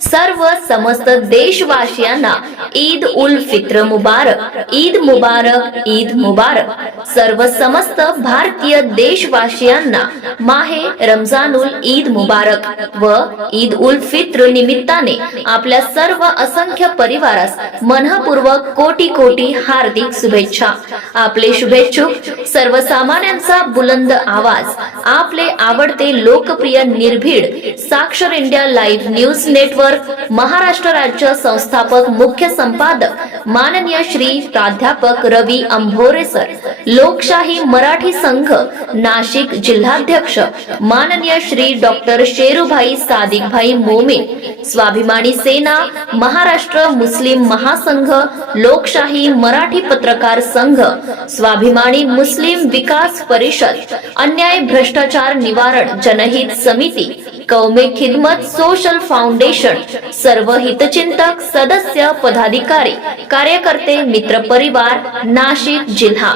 सर्व समस्त देशवासियांना ईद उल फित्र मुबारक ईद मुबारक ईद मुबारक. सर्व समस्त भारतीय देशवासियांना माहे रमजानुल ईद मुबारक व ईद उल फित्र निमित्ताने आपल्या सर्व असंख्य परिवारास मनपूर्वक कोटी कोटी हार्दिक शुभेच्छा. आपले शुभेच्छुक सर्वसामान्यांचा बुलंद आवाज आपले आवडते लोकप्रिय निर्भीड साक्षर India live news network Maharashtra राज्य संस्थापक मुख्य संपादक माननीय श्री प्राध्यापक रवी अंभोरे सर लोकशाही मराठी संघ नाशिक जिल्हाध्यक्ष माननीय श्री डॉक्टर शेरूभाई सादिकभाई मोमे स्वाभिमानी सेना महाराष्ट्र मुस्लिम महासंघ लोकशाही मराठी पत्रकार संघ स्वाभिमानी मुस्लिम विकास परिषद अन्याय भ्रष्टाचार निवारण जनहित समिती कौमे खिदमत सोशल फाउंडेशन सर्व हितचिंतक सदस्य पदाधिकारी कार्यकर्ते मित्र परिवार नाशिक जिल्हा.